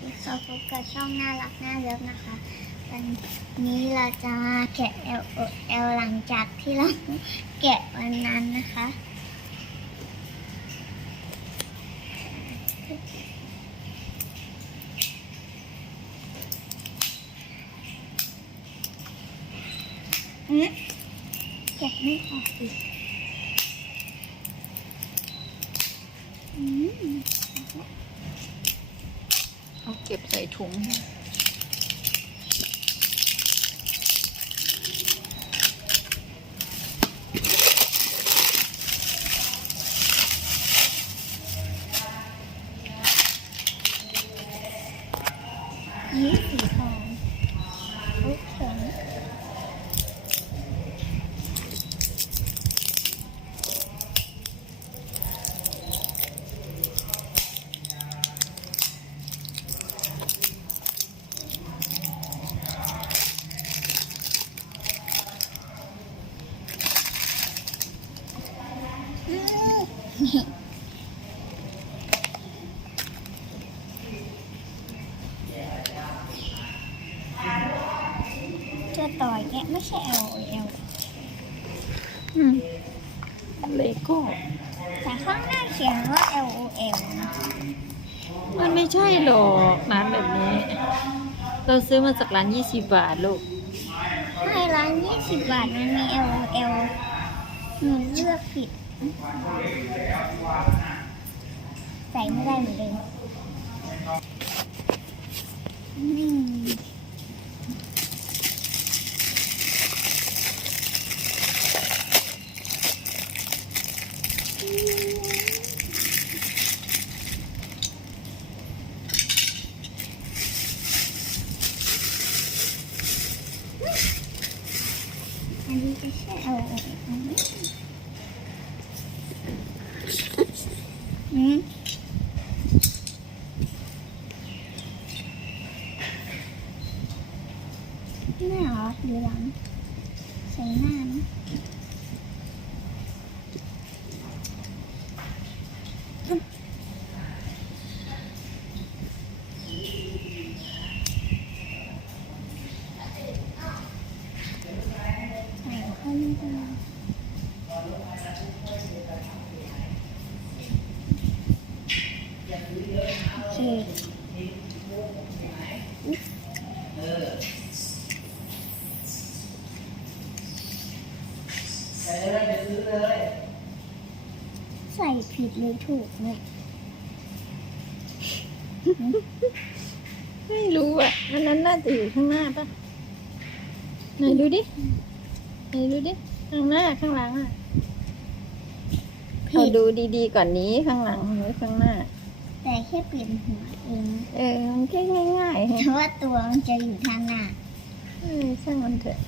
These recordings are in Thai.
ดีค่ะพบกับช่องน่ารักน่าเลิฟนะคะ วันนี้เราจะมาแกะ L O L หลังจากที่เราแกะวันนั้นนะคะ อืมแกะไม่ออกอีกอืม เขาเก็บใส่ถุง นี่สีทองโอเคอืม ตัวต่อยเนี่ยไม่ใช่ L O L อืมเลโก้แต่ข้างหน้าเขียนว่า L O L นะมันไม่ใช่หรอกร้านแบบนี้ เราซื้อมาจากร้าน 20 บาทลูกให้ร้าน20 บาทมันมี L O L หนูเลือกผิด ใส่ไม่ได้เหมือนเดิมนี่อันนี้จะใช่ L O L ไหมอืม หน้าเหรอหรือหลังใส่หน้านะใส่เข้านี่กันโอเค ใส่ผิดหรือถูกเนี่ย ไม่รู้อะ อันนั้นน่าจะอยู่ข้างหน้าป่ะ ไหนดูดิ ไหนดูดิข้างหน้าข้างหลังอะผิเราดดูดีๆก่อนนี้ข้างหลังหรือข้างหน้า แต่แค่เปลี่ยนหัวเองเออมันแค่ง่ายๆแต่ว่าตัวมันจะอยู่ทางหน้าเออช่างมันเถอะ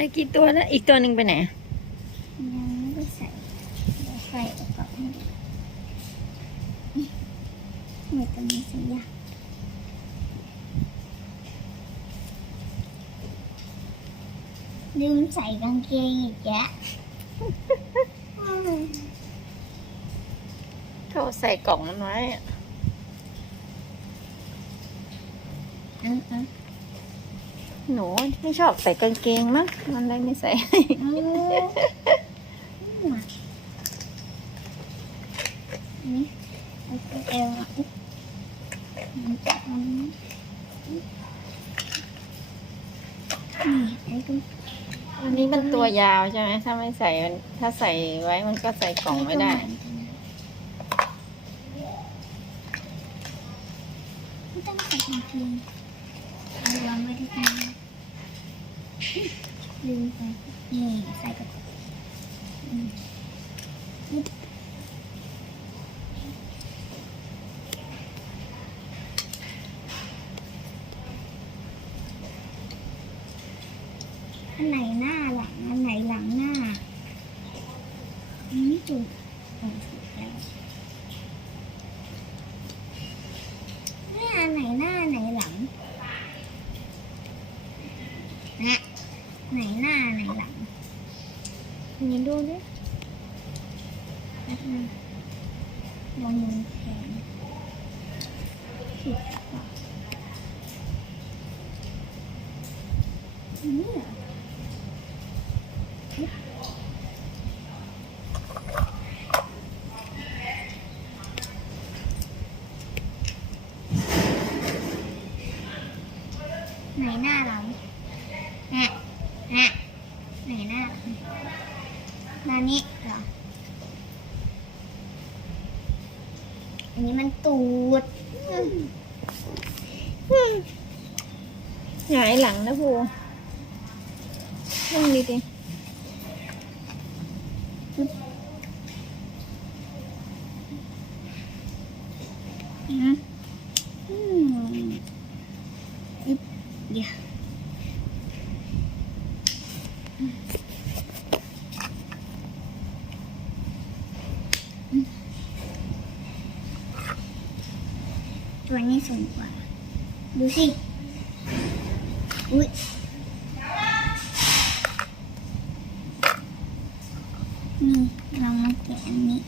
ได้กี่ตัวแล้ว อีกตัวหนึ่งไปไหน ยังไม่ได้ใส่เดี๋ยวใส่ออกก่อนให้ดูเหมือนจะมีสัญญาณลืมใส่กางเกงอีกแยะอืมเขาใส่กล่องมันไว้อะอืมอืม หนูไม่ชอบใส่กางเกงมั้งมันเลยไม่ใส่อันนี้เอาไปเอวอะมันจะเอานี่ไอ้ตรงอันนี้มันตัวยาวใช่ไหมถ้าไม่ใส่ถ้าใส่ไว้มันก็ใส่กล่องไม่ได้ไม่ต้องใส่กางเกง อันไหนหน้าหลังอันไหนหลังหน้านี่ถูกนี่อันไหนหน้าไหนหลังนะไหนหน้าไหนหลังเห็นดูดิลองมองแขนผิด น่ไหนหน้าเราหน้านี้เหรออันนี้มันตูดหงายหลังนะภูนั่งดีดิอืมอืมอึ๊บเดี๋ยว ตัวนี้สูงกว่า ดูสิ อุ้ยนี่ลองมาแกะอันนี้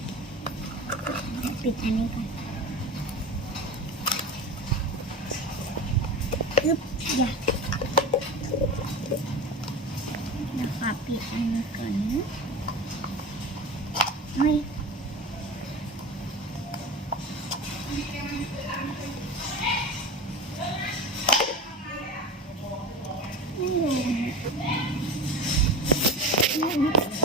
ปิดอันนี้ก่อนอึ๊บอย่าเดี๋ยวขอปิดอันนี้ก่อนนะ одиннадцать.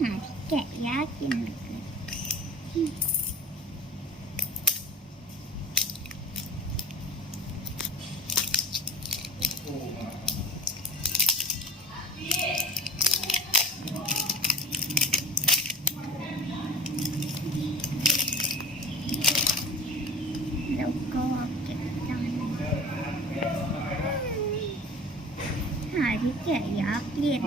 หาที่แกะยากกินเหลือเกินแล้วก็เก็บจานหาที่แกะยากเย็น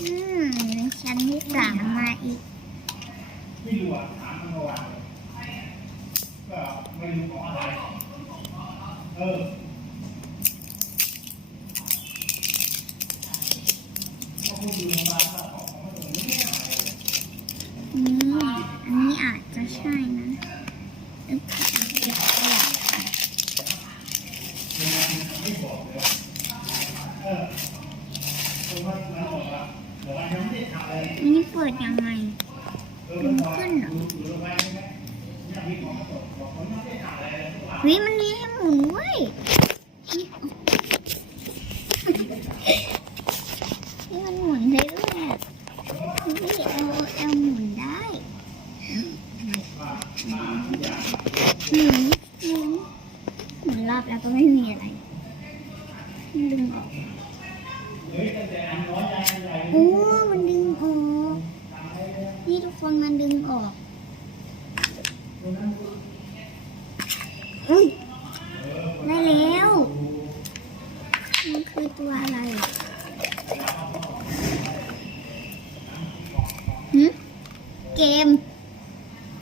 อืมชั้นที่สามมาอีก ไม่รู้อะถามมันเมื่อวานก็ไม่รู้ของอะไร เออ อืมอั นี่นี้อาจจะใช่นะเก็บขยะนนี้เปิดยังไงดึงขึ้นเหรอเฮ้ยมันมีให้หมุนเว้ยนี่มันหมุนได้ด้วยอะเฮ้ยเอาเอาหมุนได้หมุนหมุนหมุนรอบแล้วก็ไม่มีอะไรดึงออก โอ้ มันดึงออก นี่ทุกคนมันดึงออกอุ้ย ได้แล้ว มันคือตัวอะไรหืมเกม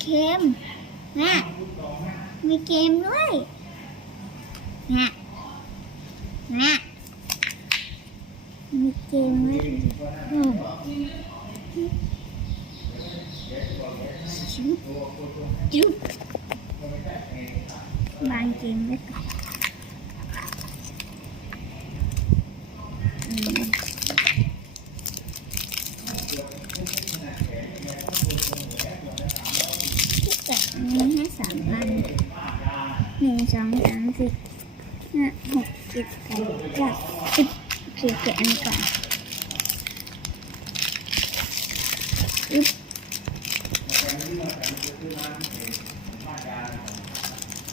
เกมแม่มีเกมด้วยแม่แม่มีเกมด้วย อืม จุ๊บจุ๊บวางเกมไว้ก่อนอืมแกะอันนี้ให้สามอัน นึ่งสองสามสี่ห้าหกเจ็ดแปดเก้าสิบโอเคแกะอันนี้ก่อนอึ๊บ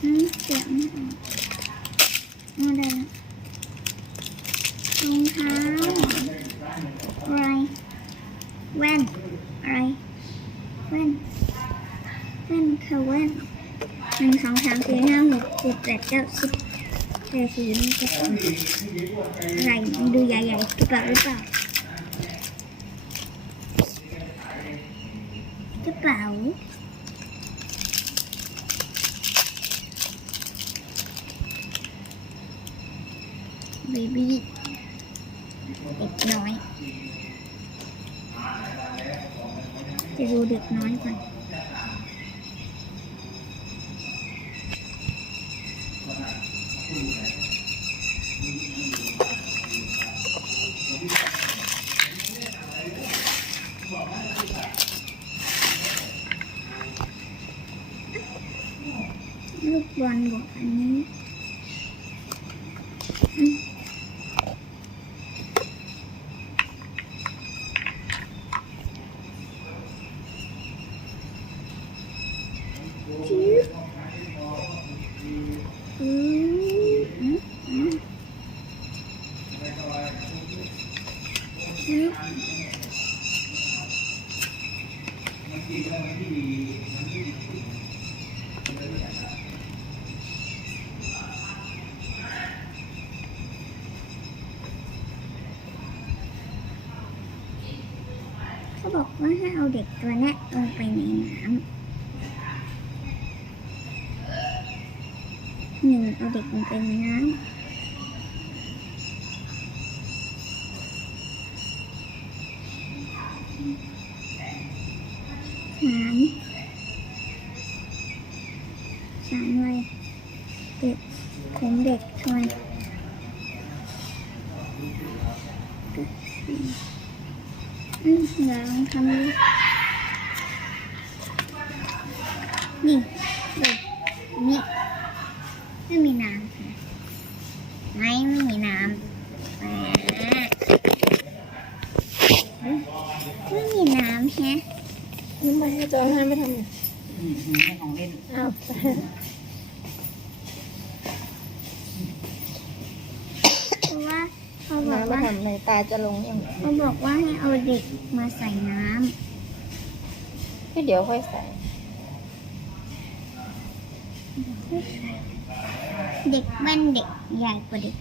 อืมเสียงไม่ออกอ๋อได้แล้วรองเท้าอะไรแว่นอะไรแว่นแว่นค่ะแว่นหนึ่ง สองสามสี่ห้าหกเจ็ดแปดเก้าสิบแต่สีมันจะต้องอะไรมันดูใหญ่ๆกระเป๋าหรือเปล่ากระเป๋าเบบี้เด็กน้อย จะดูเด็กน้อยก่อนลูกบอลบอกอันนี้อืมจิ๊บอืมอืมอืมจิ๊บเขา บอกว่าให้เอาเด็กตัวนี้ลงไปในน้ำหนึ่งเอาเด็กลงไปในน้ำสามสามอะไรเด็กผมเด็กทำไม ก็สี่อืมเดี๋ยวลองทำดูนี่ดูนี่ไม่มีน้ำค่ะไม่ไม่มีน้ำแหมไม่มีน้ำแฮะน้ำมันจะเอาให้ไม่ทำไงให้ของเล่นอ้าว บอกน้ำไม่ว่าทำในตาจะลงยังเขาบอกว่าให้เอาเด็กมาใส่น้ก็เดี๋ยวค่อยใส่ำเด็กแว่นเด็กใหญ่กว่าเด็ก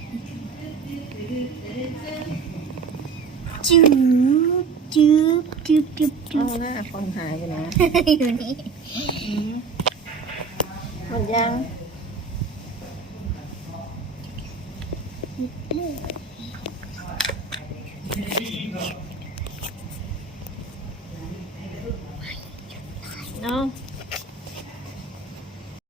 จืบจืบจืบจืบจืเอาบหน้าคนหายไปนะอยู่นี่หมดยัง